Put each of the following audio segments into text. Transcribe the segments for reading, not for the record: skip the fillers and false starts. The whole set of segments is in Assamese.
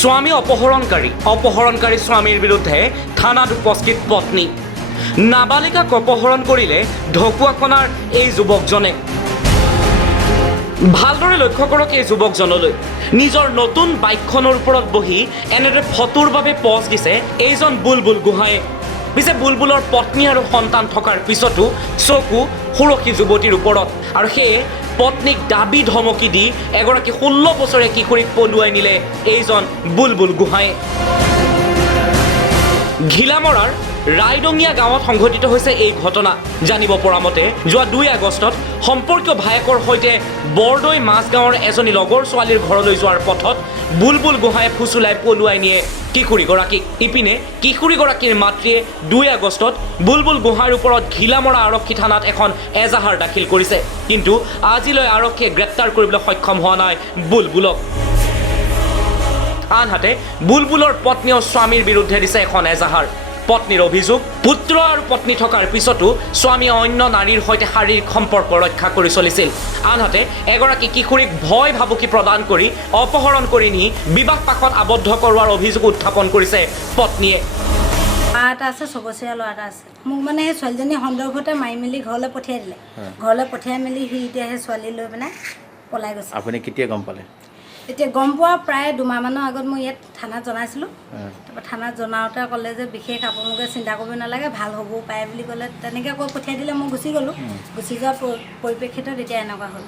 স্বামী অপহৰণকাৰী স্বামীৰ বিৰুদ্ধে থানাত উপস্থিত পত্নী। নাবালিকাক অপহৰণ কৰিলে ঢকুৱাখনাৰ এই যুৱকজনে। ভালদৰে লক্ষ্য কৰক এই যুৱকজনলৈ। নিজৰ নতুন বাইকখনৰ ওপৰত বহি এনেদৰে ফটোৰ বাবে পজ দিছে এইজন বুলবুল গোহাঁয়ে। পিছে বুলবুলৰ পত্নী আৰু সন্তান থকাৰ পিছতো চকু সুৰক্ষী যুৱতীৰ ওপৰত, আৰু সেয়ে পত্নীক দাবী ধমকি দি এগৰাকী 16 বছৰীয়া কিশোৰীক পলুৱাই নিলে এইজন বুলবুল গোহাঁয়ে। ঘিলামৰাৰ ৰাইডঙীয়া গাঁৱত সংঘটিত হৈছে এই ঘটনা। জানিব পৰা মতে যোৱা 2 আগষ্টত সম্পৰ্কীয় ভায়েকৰ সৈতে বৰদৈ মাজগাঁৱৰ এজনী লগৰ ছোৱালীৰ ঘৰলৈ যোৱাৰ পথত বুলবুল গোহাঁয়ে ফুচুলাই পলুৱাই নিয়ে কিশোৰীগৰাকীক। ইপিনে কিশোৰীগৰাকীৰ মাতৃয়ে 2 আগষ্টত বুলবুল গোহাঁইৰ ওপৰত ঘিলামৰা আৰক্ষী থানাত এখন এজাহাৰ দাখিল কৰিছে, কিন্তু আজিলৈ আৰক্ষীয়ে গ্ৰেপ্তাৰ কৰিবলৈ সক্ষম হোৱা নাই বুলবুলক। আনহাতে বুলবুলৰ পত্নীও স্বামীৰ বিৰুদ্ধে দিছে এখন এজাহাৰ। পত্নীৰ অভিযোগ, পুত্ৰ আৰু পত্নী থকাৰ পিছতো স্বামীয়ে অন্য নাৰীৰ সৈতে শাৰীৰিক সম্পৰ্ক ৰক্ষা কৰি চলিছিল। আনহাতে এগৰাকী কিশোৰীক ভয় ভাবুকি প্ৰদান কৰি অপহৰণ কৰি নি বিবাহ পাশত আবদ্ধ কৰোৱাৰ অভিযোগ উত্থাপন কৰিছে পত্নীয়ে। ল'ৰা এটা আছে, 6 বছৰীয়া ল'ৰা এটা আছে। মোক মানে সেই ছোৱালীজনী সন্দৰ্ভতে মাৰি মেলি ঘৰলৈ পঠিয়াই দিলে। ঘৰলৈ পঠিয়াই মেলি সি এতিয়া সেই ছোৱালী লৈ পেলাই পলাই গৈছে। আপুনি কেতিয়া গম পালে? এতিয়া গম পোৱা প্ৰায় 2 মাহমানৰ আগত মই ইয়াত থানাত জনাইছিলোঁ। তাৰপৰা থানাত জনাওঁতে ক'লে যে বিশেষ আপোনালোকে চিন্তা কৰিব নালাগে, ভাল হ'বও পাৰে বুলি ক'লে। তেনেকৈ কৈ পঠিয়াই দিলে, মই গুচি গ'লোঁ। গুচি যোৱাৰ পৰিপ্ৰেক্ষিতত এতিয়া এনেকুৱা হ'ল।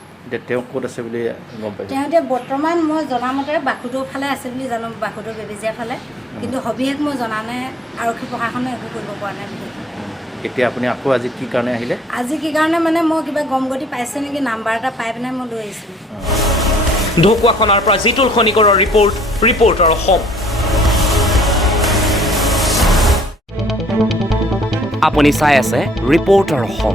তেওঁ ক'ত আছে বুলি গম পাইছে? তেওঁ এতিয়া বৰ্তমান মই জনামতে বাসুদেউ ফালে আছে বুলি জানো, বাসুদেউ বেবেজীয়া ফালে। কিন্তু সবিশেষ মই জনা নাই, আৰক্ষী প্ৰশাসনে একো কৰিব পৰা নাই বুলি। এতিয়া আপুনি আকৌ আজি কি কাৰণে আহিলে? আজি কি কাৰণে মানে মই কিবা গমগতি পাইছে নেকি, নাম্বাৰ এটা পাই পিনে মই লৈ আহিছিলোঁ। ঢকুৱাখনাৰ পৰা জিতুল খনিকৰৰ ৰিপৰ্টাৰ অসম। আপুনি চাই আছে ৰিপৰ্টাৰ অসম।